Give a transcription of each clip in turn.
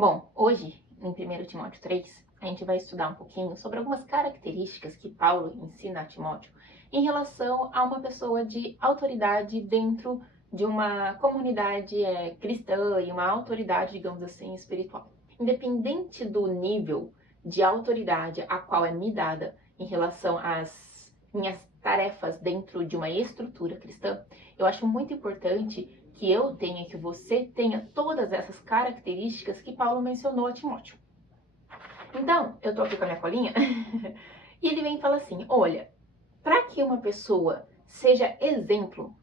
Bom, hoje, em 1 Timóteo 3, a gente vai estudar um pouquinho sobre algumas características que Paulo ensina a Timóteo em relação a uma pessoa de autoridade dentro de uma comunidade cristã e uma autoridade, digamos assim, espiritual. Independente do nível de autoridade a qual é me dada em relação às minhas tarefas dentro de uma estrutura cristã, eu acho muito importante que eu tenha, que você tenha todas essas características que Paulo mencionou a Timóteo. Então, eu tô aqui com a minha colinha e ele vem e fala assim, olha, para que uma pessoa seja exemplo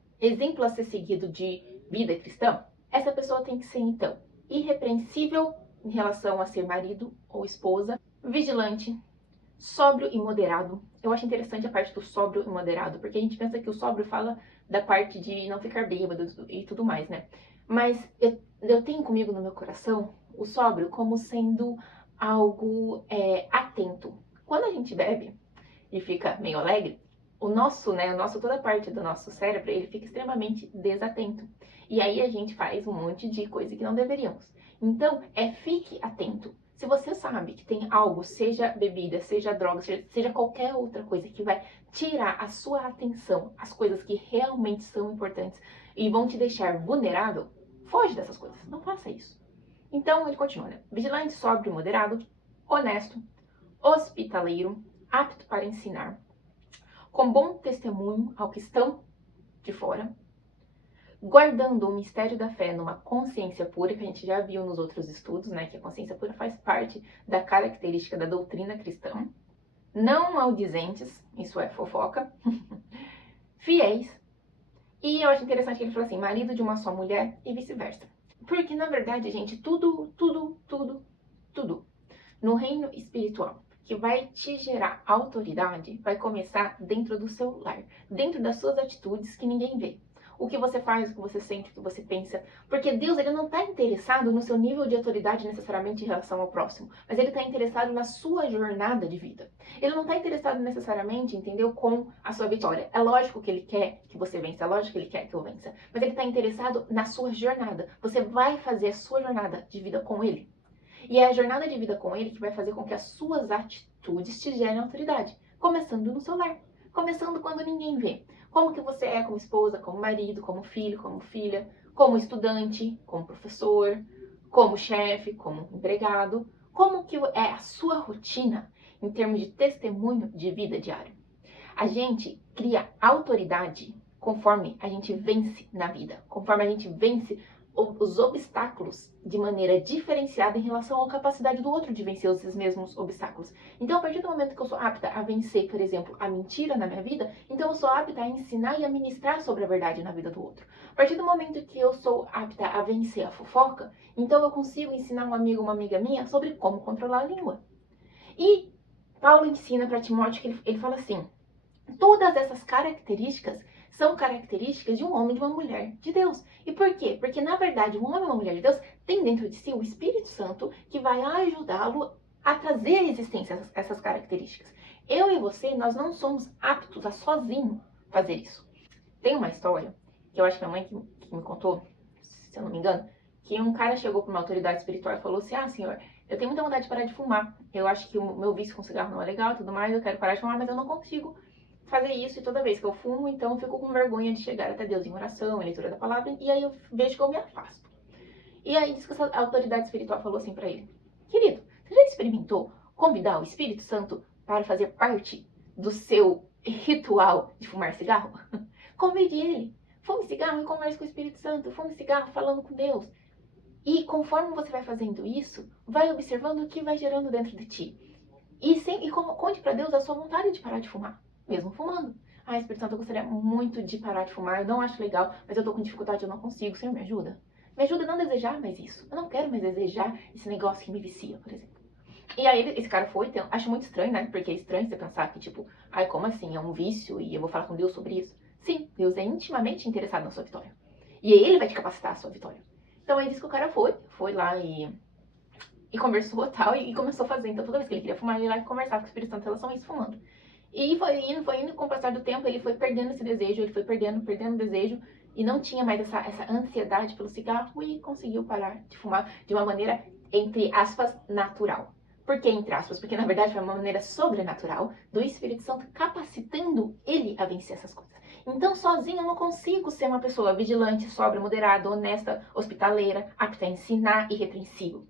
a ser seguido de vida cristã, essa pessoa tem que ser, então, irrepreensível em relação a ser marido ou esposa, vigilante, sóbrio e moderado. Eu acho interessante a parte do sóbrio e moderado, porque a gente pensa que o sóbrio fala da parte de não ficar bêbado e tudo mais, né? Mas eu tenho comigo no meu coração o sóbrio como sendo algo atento. Quando a gente bebe e fica meio alegre, toda parte do nosso cérebro, ele fica extremamente desatento. E aí a gente faz um monte de coisa que não deveríamos. Então, fique atento. Se você sabe que tem algo, seja bebida, seja droga, seja qualquer outra coisa que vai tirar a sua atenção, as coisas que realmente são importantes e vão te deixar vulnerável, foge dessas coisas, não faça isso. Então ele continua, né? Vigilante, sóbrio, moderado, honesto, hospitaleiro, apto para ensinar, com bom testemunho ao que estão de fora, guardando o mistério da fé numa consciência pura, que a gente já viu nos outros estudos, né, que a consciência pura faz parte da característica da doutrina cristã, não maldizentes, isso é fofoca, fiéis, e eu acho interessante que ele falou assim, marido de uma só mulher e vice-versa. Porque, na verdade, gente, tudo no reino espiritual que vai te gerar autoridade vai começar dentro do seu lar, dentro das suas atitudes que ninguém vê. O que você faz, o que você sente, o que você pensa. Porque Deus, ele não está interessado no seu nível de autoridade necessariamente em relação ao próximo, mas ele está interessado na sua jornada de vida. Ele não está interessado necessariamente, entendeu, com a sua vitória. É lógico que ele quer que você vença, é lógico que ele quer que eu vença, mas ele está interessado na sua jornada. Você vai fazer a sua jornada de vida com ele. E é a jornada de vida com ele que vai fazer com que as suas atitudes te gerem autoridade. Começando no seu lar. Começando quando ninguém vê. Como que você é como esposa, como marido, como filho, como filha, como estudante, como professor, como chefe, como empregado. Como que é a sua rotina em termos de testemunho de vida diário. A gente cria autoridade conforme a gente vence na vida, conforme a gente vence os obstáculos de maneira diferenciada em relação à capacidade do outro de vencer esses mesmos obstáculos. Então, a partir do momento que eu sou apta a vencer, por exemplo, a mentira na minha vida, então eu sou apta a ensinar e a ministrar sobre a verdade na vida do outro. A partir do momento que eu sou apta a vencer a fofoca, então eu consigo ensinar um amigo, uma amiga minha sobre como controlar a língua. E Paulo ensina para Timóteo que ele fala assim, todas essas características são características de um homem e de uma mulher de Deus. E por quê? Porque, na verdade, um homem e uma mulher de Deus tem dentro de si o Espírito Santo que vai ajudá-lo a trazer à existência essas características. Eu e você, nós não somos aptos a sozinho fazer isso. Tem uma história, que eu acho que minha mãe que me contou, se eu não me engano, que um cara chegou para uma autoridade espiritual e falou assim, senhor, eu tenho muita vontade de parar de fumar. Eu acho que o meu vício com cigarro não é legal e tudo mais, eu quero parar de fumar, mas eu não consigo fazer isso, e toda vez que eu fumo, então eu fico com vergonha de chegar até Deus em oração, em leitura da palavra, e aí eu vejo que eu me afasto. E aí diz que essa autoridade espiritual falou assim pra ele, querido, você já experimentou convidar o Espírito Santo para fazer parte do seu ritual de fumar cigarro? Convide ele, fume cigarro e converse com o Espírito Santo, fume cigarro falando com Deus. E conforme você vai fazendo isso, vai observando o que vai gerando dentro de ti. E conte pra Deus a sua vontade de parar de fumar. Mesmo fumando. Espírito Santo, eu gostaria muito de parar de fumar, eu não acho legal, mas eu tô com dificuldade, eu não consigo, Senhor, me ajuda. Me ajuda a não desejar mais isso. Eu não quero mais desejar esse negócio que me vicia, por exemplo. E aí esse cara foi, então, acho muito estranho, né? Porque é estranho você pensar que, tipo, como assim? É um vício e eu vou falar com Deus sobre isso? Sim, Deus é intimamente interessado na sua vitória. E ele vai te capacitar a sua vitória. Então aí disse que o cara foi lá e conversou tal, e começou a fazer. Então toda vez que ele queria fumar, ele ia lá e conversava com o Espírito Santo em relação a isso, fumando. E foi indo, com o passar do tempo, ele foi perdendo esse desejo, ele foi perdendo o desejo, e não tinha mais essa ansiedade pelo cigarro, e conseguiu parar de fumar de uma maneira entre aspas, natural. Por que entre aspas? Porque na verdade foi uma maneira sobrenatural do Espírito Santo capacitando ele a vencer essas coisas. Então, sozinho eu não consigo ser uma pessoa vigilante, sóbria, moderada, honesta, hospitaleira, apta a ensinar e repreensível.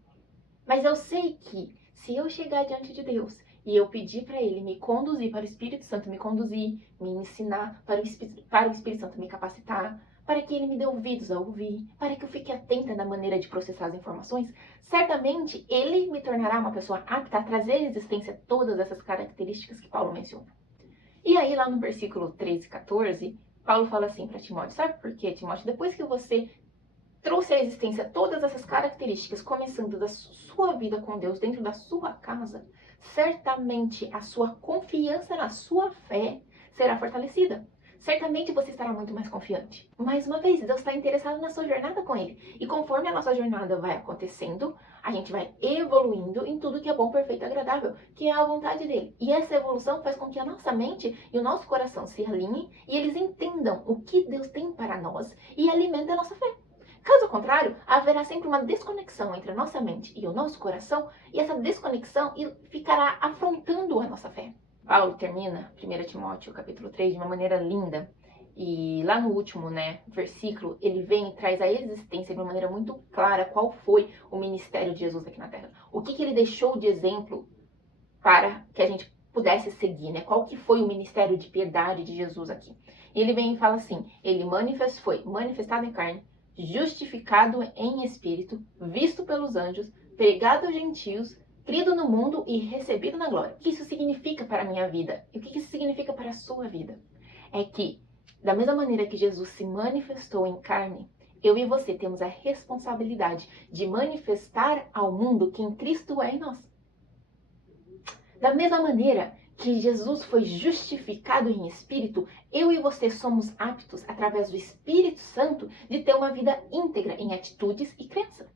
Mas eu sei que se eu chegar diante de Deus e eu pedir para Ele me conduzir, para o Espírito Santo me conduzir, me ensinar, para o Espírito Santo me capacitar, para que Ele me dê ouvidos a ouvir, para que eu fique atenta na maneira de processar as informações, certamente Ele me tornará uma pessoa apta a trazer à existência todas essas características que Paulo menciona. E aí, lá no versículo 13 e 14, Paulo fala assim para Timóteo, sabe por quê, Timóteo? Depois que você trouxe à existência todas essas características, começando da sua vida com Deus, dentro da sua casa, certamente a sua confiança na sua fé será fortalecida. Certamente você estará muito mais confiante. Mais uma vez, Deus está interessado na sua jornada com Ele. E conforme a nossa jornada vai acontecendo, a gente vai evoluindo em tudo que é bom, perfeito e agradável, que é a vontade dele. E essa evolução faz com que a nossa mente e o nosso coração se alinhem e eles entendam o que Deus tem para nós e alimentem a nossa fé. Caso contrário, haverá sempre uma desconexão entre a nossa mente e o nosso coração, e essa desconexão ficará afrontando a nossa fé. Paulo termina 1 Timóteo capítulo 3 de uma maneira linda. E lá no último, versículo, ele vem e traz a existência de uma maneira muito clara qual foi o ministério de Jesus aqui na Terra. O que ele deixou de exemplo para que a gente pudesse seguir, Qual que foi o ministério de piedade de Jesus aqui? E ele vem e fala assim, ele foi manifestado em carne, justificado em espírito, visto pelos anjos, pregado aos gentios, crido no mundo e recebido na glória. O que isso significa para a minha vida? E o que isso significa para a sua vida? É que, da mesma maneira que Jesus se manifestou em carne, eu e você temos a responsabilidade de manifestar ao mundo quem Cristo é em nós. Da mesma maneira que Jesus foi justificado em espírito, eu e você somos aptos, através do Espírito Santo, de ter uma vida íntegra em atitudes e crença.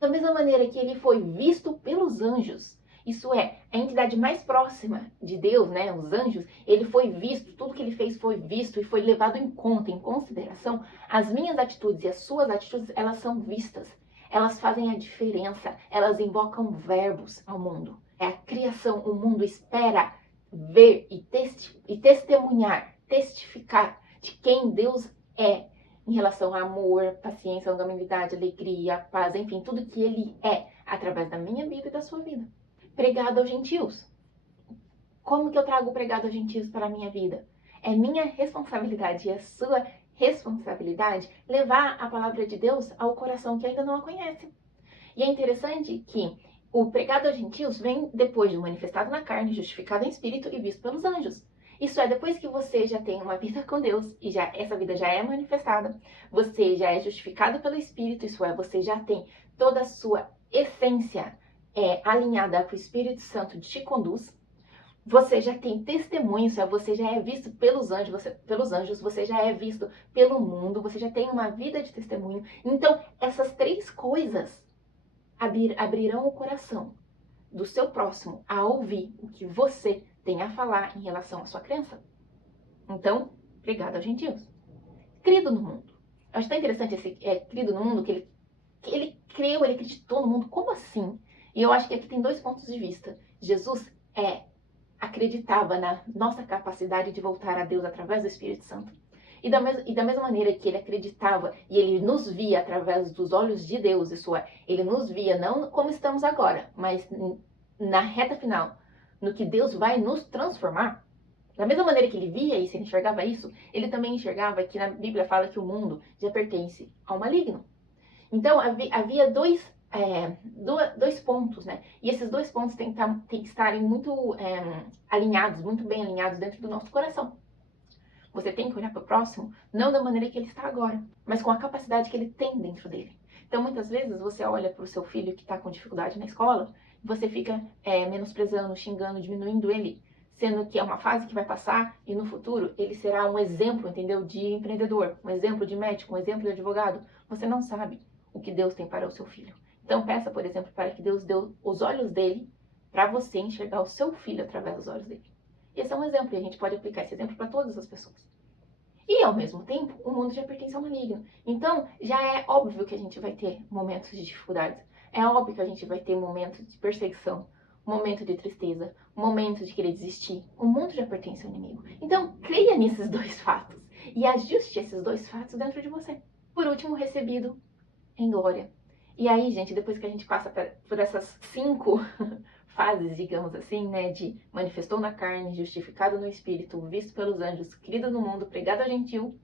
Da mesma maneira que ele foi visto pelos anjos, isso é, a entidade mais próxima de Deus, os anjos, ele foi visto, tudo que ele fez foi visto e foi levado em conta, em consideração. As minhas atitudes e as suas atitudes, elas são vistas. Elas fazem a diferença, elas invocam verbos ao mundo. É a criação, o mundo espera ver e testemunhar, testificar de quem Deus é em relação a amor, paciência, longanimidade, alegria, paz, enfim, tudo que Ele é através da minha vida e da sua vida. Pregado aos gentios. Como que eu trago o pregado aos gentios para a minha vida? É minha responsabilidade e a sua responsabilidade levar a palavra de Deus ao coração que ainda não a conhece. E é interessante que o pregado aos gentios vem depois de manifestado na carne, justificado em espírito e visto pelos anjos. Isso é, depois que você já tem uma vida com Deus e essa vida já é manifestada, você já é justificado pelo Espírito, isso é, você já tem toda a sua essência alinhada com o Espírito Santo te conduz, você já tem testemunho, isso é, você já é visto pelos anjos, você já é visto pelo mundo, você já tem uma vida de testemunho. Então, essas três coisas abrirão o coração do seu próximo a ouvir o que você tem a falar em relação à sua crença. Então, pregado aos gentios. Crido no mundo. Eu acho tão interessante esse crido no mundo, que ele creu, ele acreditou no mundo. Como assim? E eu acho que aqui tem dois pontos de vista. Jesus acreditava na nossa capacidade de voltar a Deus através do Espírito Santo. E da mesma maneira que ele acreditava e ele nos via através dos olhos de Deus, isso é, ele nos via não como estamos agora, mas na reta final, no que Deus vai nos transformar. Da mesma maneira que ele via isso, ele enxergava isso, ele também enxergava que na Bíblia fala que o mundo já pertence ao maligno. Então havia dois pontos, E esses dois pontos têm que estarem muito alinhados, muito bem alinhados dentro do nosso coração. Você tem que olhar para o próximo, não da maneira que ele está agora, mas com a capacidade que ele tem dentro dele. Então, muitas vezes, você olha para o seu filho que está com dificuldade na escola, e você fica menosprezando, xingando, diminuindo ele, sendo que é uma fase que vai passar e no futuro ele será um exemplo, entendeu, de empreendedor, um exemplo de médico, um exemplo de advogado. Você não sabe o que Deus tem para o seu filho. Então, peça, por exemplo, para que Deus dê os olhos dele para você enxergar o seu filho através dos olhos dele. Esse é um exemplo e a gente pode aplicar esse exemplo para todas as pessoas. E, ao mesmo tempo, o mundo já pertence ao maligno. Então, já é óbvio que a gente vai ter momentos de dificuldades. É óbvio que a gente vai ter momentos de perseguição, momento de tristeza, momento de querer desistir. O mundo já pertence ao inimigo. Então, creia nesses dois fatos e ajuste esses dois fatos dentro de você. Por último, recebido em glória. E aí, gente, depois que a gente passa por essas 5 fases, digamos assim, né, de manifestou na carne, justificado no espírito, visto pelos anjos, crido no mundo, pregado ao gentil,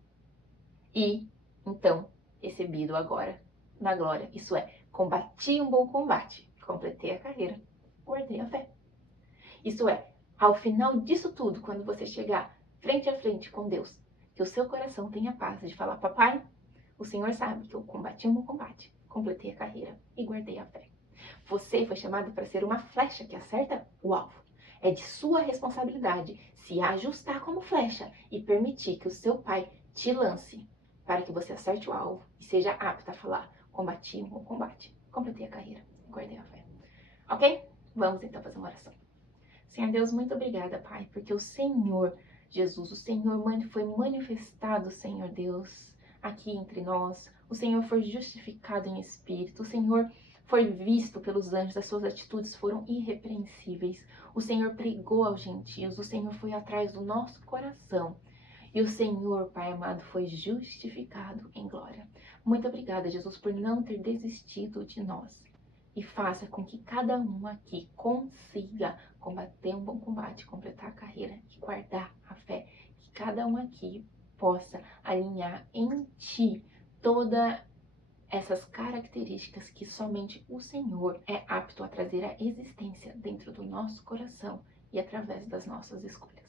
e então recebido agora na glória. Isso é, combati um bom combate, completei a carreira, guardei a fé. Isso é, ao final disso tudo, quando você chegar frente a frente com Deus, que o seu coração tenha paz de falar: papai, o Senhor sabe que eu combati um bom combate, completei a carreira e guardei a fé. Você foi chamado para ser uma flecha que acerta o alvo. É de sua responsabilidade se ajustar como flecha e permitir que o seu pai te lance para que você acerte o alvo e seja apto a falar: combati um bom combate, completei a carreira e guardei a fé. Ok? Vamos então fazer uma oração. Senhor Deus, muito obrigada, Pai, porque o Senhor Jesus, o Senhor foi manifestado, Senhor Deus, aqui entre nós. O Senhor foi justificado em espírito. O Senhor foi visto pelos anjos. As suas atitudes foram irrepreensíveis. O Senhor pregou aos gentios. O Senhor foi atrás do nosso coração. E o Senhor, Pai amado, foi justificado em glória. Muito obrigada, Jesus, por não ter desistido de nós. E faça com que cada um aqui consiga combater um bom combate, completar a carreira e guardar a fé. Que cada um aqui possa alinhar em ti todas essas características que somente o Senhor é apto a trazer à existência dentro do nosso coração e através das nossas escolhas.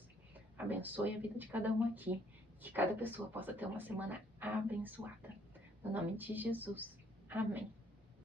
Abençoe a vida de cada um aqui, que cada pessoa possa ter uma semana abençoada. No nome de Jesus. Amém.